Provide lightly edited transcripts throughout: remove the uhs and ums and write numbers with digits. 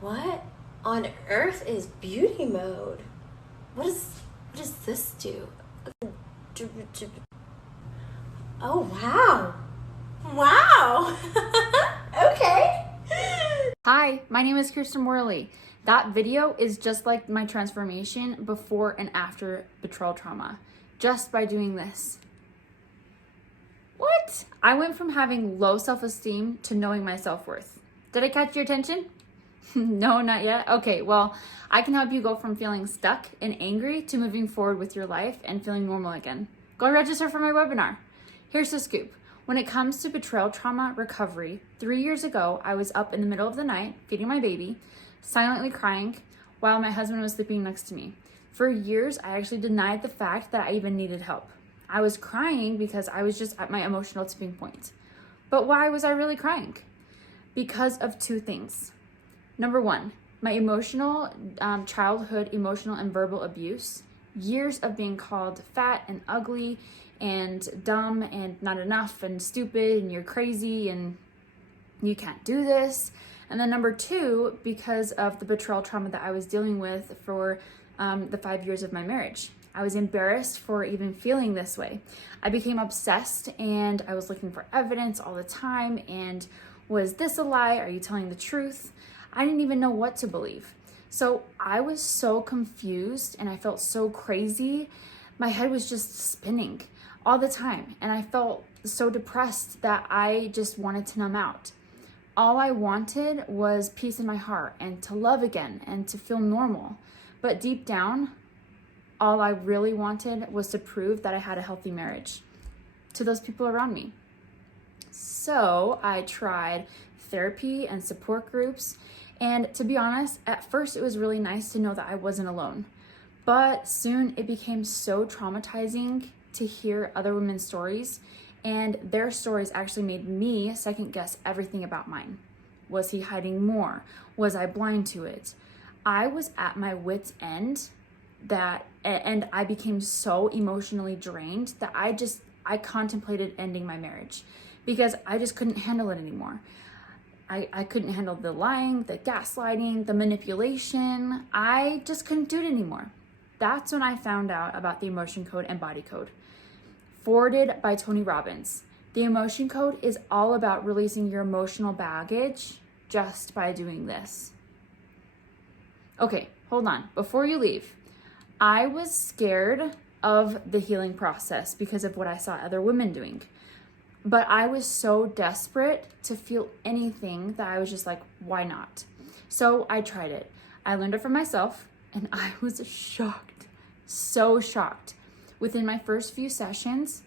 What on earth is beauty mode? What does this do? Oh wow. Wow. Okay. Hi, my name is Kirsten Morley. That video is just like my transformation before and after betrayal trauma, just by doing this. What? I went from having low self-esteem to knowing my self-worth. Did I catch your attention? No, not yet. Okay, well, I can help you go from feeling stuck and angry to moving forward with your life and feeling normal again. Go register for my webinar. Here's the scoop. When it comes to betrayal trauma recovery, 3 years ago, I was up in the middle of the night feeding my baby, silently crying while my husband was sleeping next to me. For years, I actually denied the fact that I even needed help. I was crying because I was just at my emotional tipping point. But why was I really crying? Because of two things. Number one, my emotional childhood emotional and verbal abuse, years of being called fat and ugly and dumb and not enough and stupid and you're crazy and you can't do this. And then number two, because of the betrayal trauma that I was dealing with for the 5 years of my marriage. I was embarrassed for even feeling this way. I became obsessed and I was looking for evidence all the time. And was this a lie? Are you telling the truth? I didn't even know what to believe. So I was so confused and I felt so crazy. My head was just spinning all the time. And I felt so depressed that I just wanted to numb out. All I wanted was peace in my heart and to love again and to feel normal. But deep down, all I really wanted was to prove that I had a healthy marriage to those people around me. So I tried therapy and support groups. And to be honest, at first it was really nice to know that I wasn't alone. But soon it became so traumatizing to hear other women's stories, and their stories actually made me second guess everything about mine. Was he hiding more? Was I blind to it? I was at my wit's end and I became so emotionally drained that I contemplated ending my marriage because I just couldn't handle it anymore. I couldn't handle the lying, the gaslighting, the manipulation. I just couldn't do it anymore. That's when I found out about the emotion code and body code, forwarded by Tony Robbins. The emotion code is all about releasing your emotional baggage just by doing this. Okay, hold on. Before you leave, I was scared of the healing process because of what I saw other women doing. But I was so desperate to feel anything that I was just like, why not? So I tried it. I learned it for myself and I was shocked, so shocked. Within my first few sessions,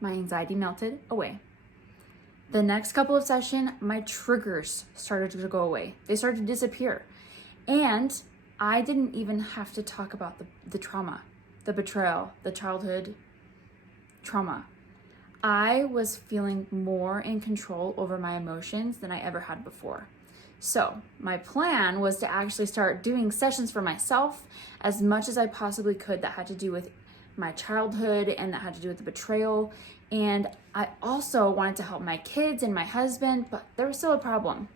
my anxiety melted away. The next couple of sessions, my triggers started to go away. They started to disappear. And I didn't even have to talk about the trauma, the betrayal, the childhood trauma. I was feeling more in control over my emotions than I ever had before. So my plan was to actually start doing sessions for myself as much as I possibly could that had to do with my childhood and that had to do with the betrayal. And I also wanted to help my kids and my husband, but there was still a problem.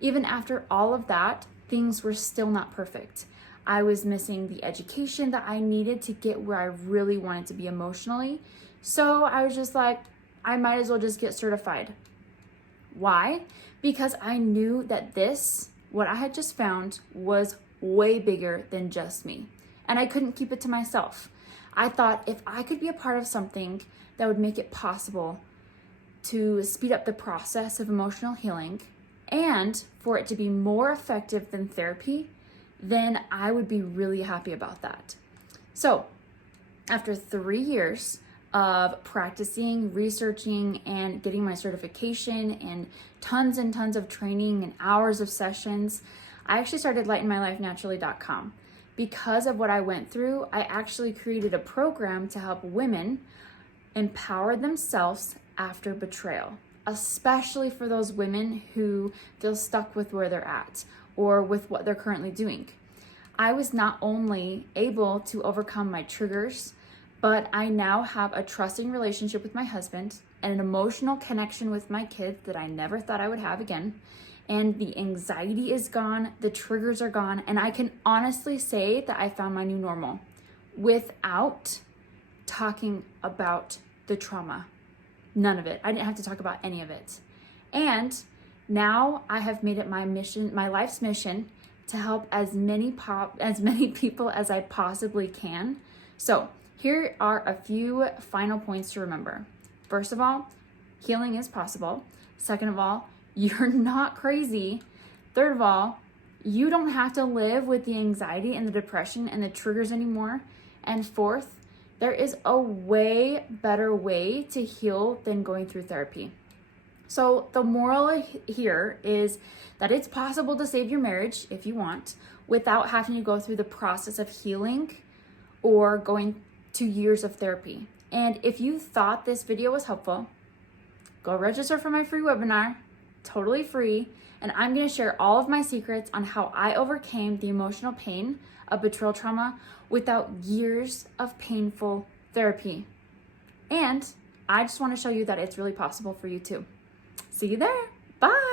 Even after all of that, things were still not perfect. I was missing the education that I needed to get where I really wanted to be emotionally. So I was just like, I might as well just get certified. Why? Because I knew that what I had just found, was way bigger than just me. And I couldn't keep it to myself. I thought if I could be a part of something that would make it possible to speed up the process of emotional healing and for it to be more effective than therapy, then I would be really happy about that. So after 3 years of practicing, researching, and getting my certification and tons of training and hours of sessions, I actually started lightenmylifenaturally.com. Because of what I went through, I actually created a program to help women empower themselves after betrayal, especially for those women who feel stuck with where they're at or with what they're currently doing. I was not only able to overcome my triggers, but I now have a trusting relationship with my husband and an emotional connection with my kids that I never thought I would have again. and the anxiety is gone, the triggers are gone, and I can honestly say that I found my new normal without talking about the trauma. None of it. I didn't have to talk about any of it. And now I have made it my mission, my life's mission, to help as many people as I possibly can. So here are a few final points to remember. First of all, healing is possible. Second of all, you're not crazy. Third of all, you don't have to live with the anxiety and the depression and the triggers anymore. And fourth, there is a way better way to heal than going through therapy. So the moral here is that it's possible to save your marriage if you want without having to go through the process of healing or going to years of therapy. And if you thought this video was helpful, go register for my free webinar, totally free. And I'm going to share all of my secrets on how I overcame the emotional pain of betrayal trauma without years of painful therapy. And I just want to show you that it's really possible for you too. See you there. Bye.